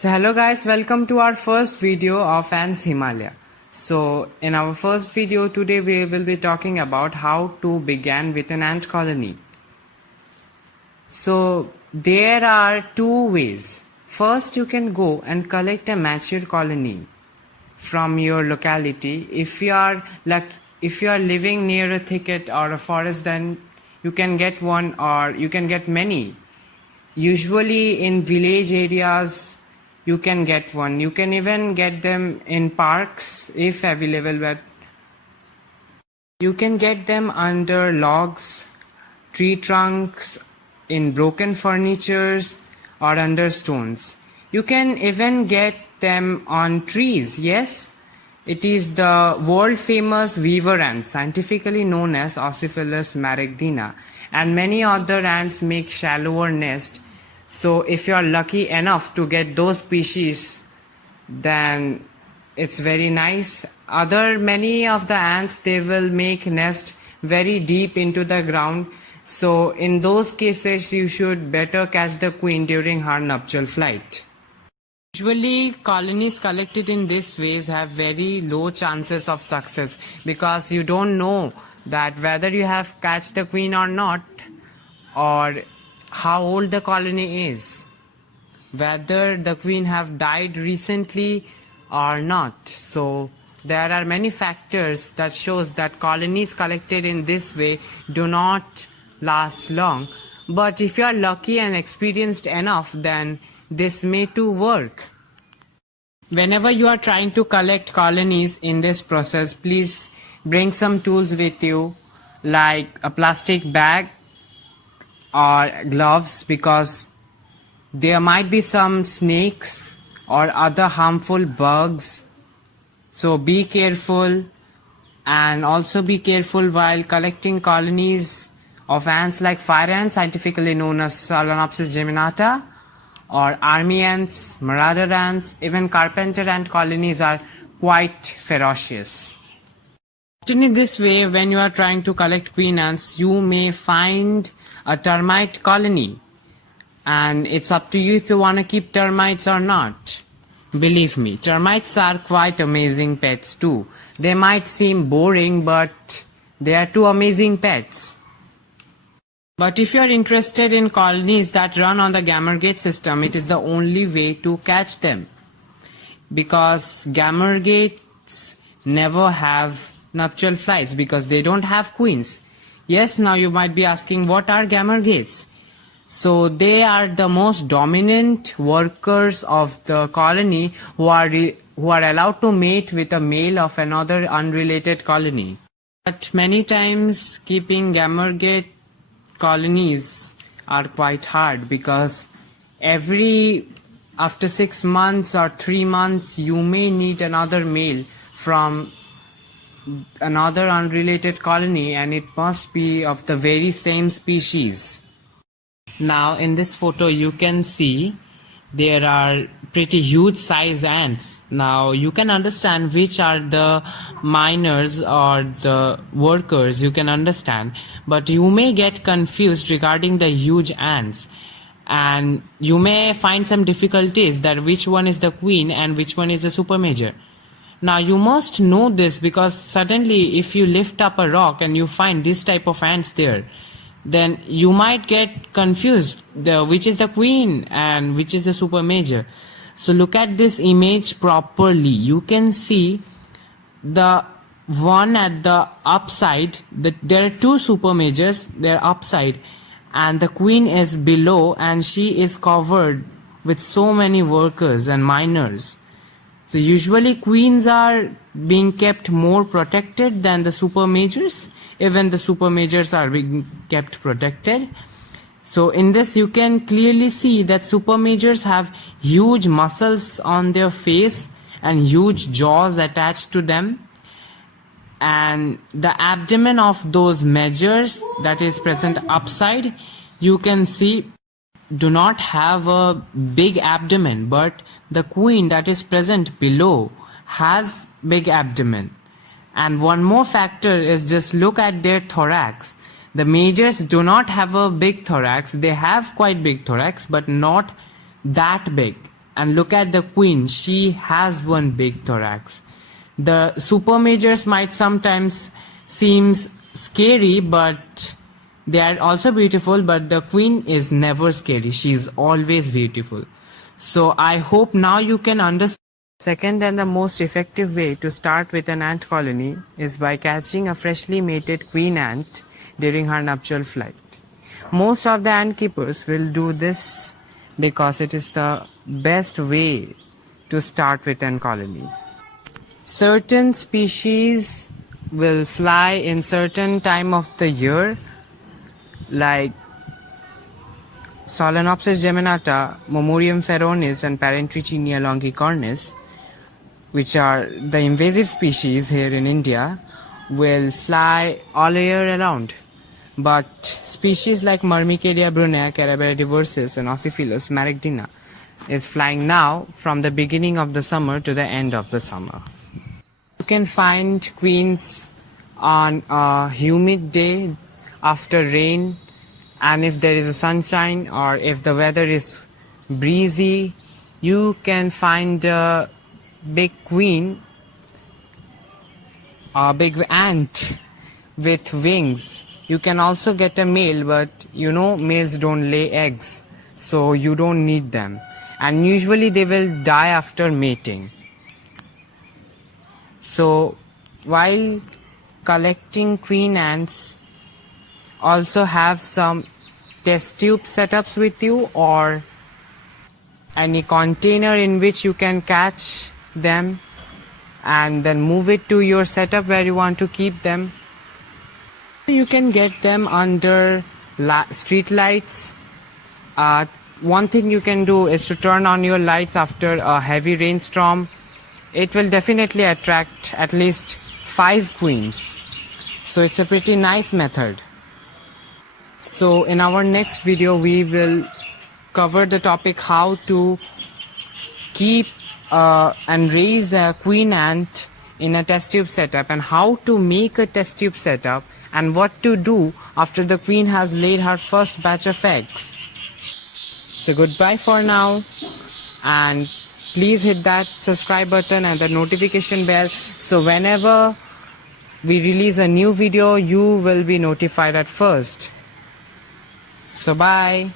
So hello guys, welcome to our first video of Ants Himalaya. So in our first video today we will be talking about how to begin with an ant colony. So there are two ways. First, you can go and collect a mature colony from your locality. If you are living near a thicket or a forest, then you can get one or you can get many. Usually in village areas you can get one. You can even get them in parks if available, but you can get them under logs, tree trunks, in broken furnitures or under stones. You can even get them on trees. Yes, it is the world famous weaver ant, scientifically known as Ocyphilus maragdina, and many other ants make shallower nests. So if you are lucky enough to get those species, then it's very nice. Many of the ants, they will make nest very deep into the ground. So in those cases, you should better catch the queen during her nuptial flight. Usually, colonies collected in this ways have very low chances of success because you don't know that whether you have catch the queen or not, or how old the colony is, whether the queen have died recently or not. So there are many factors that shows that colonies collected in this way do not last long. But if you are lucky and experienced enough, then this may too work. Whenever you are trying to collect colonies in this process, please bring some tools with you, like a plastic bag or gloves, because there might be some snakes or other harmful bugs. So be careful, and also be careful while collecting colonies of ants like fire ants, scientifically known as Solenopsis geminata, or army ants, marauder ants. Even carpenter ant colonies are quite ferocious. In this way, when you are trying to collect queen ants, you may find a termite colony, and it's up to you if you want to keep termites or not. Believe me, termites are quite amazing pets too. They might seem boring, but they are two amazing pets. But if you are interested in colonies that run on the Gamergate system, it is the only way to catch them, because Gamergates never have nuptial flights because they don't have queens. Yes, now you might be asking, what are Gamergates? So they are the most dominant workers of the colony who are allowed to mate with a male of another unrelated colony. But many times keeping Gamergate colonies are quite hard, because after 6 months or 3 months you may need another male from another unrelated colony, and it must be of the very same species. Now in this photo you can see there are pretty huge size ants. Now you can understand which are the miners or the workers, you can understand, but you may get confused regarding the huge ants, and you may find some difficulties that which one is the queen and which one is the super major. Now you must know this, because suddenly if you lift up a rock and you find this type of ants there, then you might get confused which is the queen and which is the super major. So look at this image properly. You can see the one at the upside, there are two super majors, they're upside, and the queen is below, and she is covered with so many workers and miners. So usually queens are being kept more protected than the super majors. Even the super majors are being kept protected. So in this you can clearly see that super majors have huge muscles on their face and huge jaws attached to them. And the abdomen of those majors that is present upside, you can see do not have a big abdomen, but the queen that is present below has big abdomen. And one more factor is, just look at their thorax. The majors do not have a big thorax. They have quite big thorax, but not that big. And look at the queen, she has one big thorax. The super majors might sometimes seem scary, but they are also beautiful, but the queen is never scary. She is always beautiful. So I hope now you can understand. Second and the most effective way to start with an ant colony is by catching a freshly mated queen ant during her nuptial flight. Most of the ant keepers will do this because it is the best way to start with an colony. Certain species will fly in certain time of the year, like Solenopsis geminata, Momorium feronis and Parentrichinia longicornis, which are the invasive species here in India, will fly all year around. But species like Myrmicaria brunea, Carabera diversis and Ocyphilus maragdina is flying now from the beginning of the summer to the end of the summer. You can find queens on a humid day after rain, and if there is a sunshine or if the weather is breezy, you can find a big queen, a big ant with wings. You can also get a male, but you know males don't lay eggs, so you don't need them, and usually they will die after mating. So while collecting queen ants, also have some test tube setups with you or any container in which you can catch them and then move it to your setup where you want to keep them. You can get them under street lights. One thing you can do is to turn on your lights after a heavy rainstorm. It will definitely attract at least 5 queens. So it's a pretty nice method. So in our next video we will cover the topic how to keep and raise a queen ant in a test tube setup, and how to make a test tube setup, and what to do after the queen has laid her first batch of eggs. So goodbye for now, and please hit that subscribe button and the notification bell, so whenever we release a new video you will be notified at first. So bye.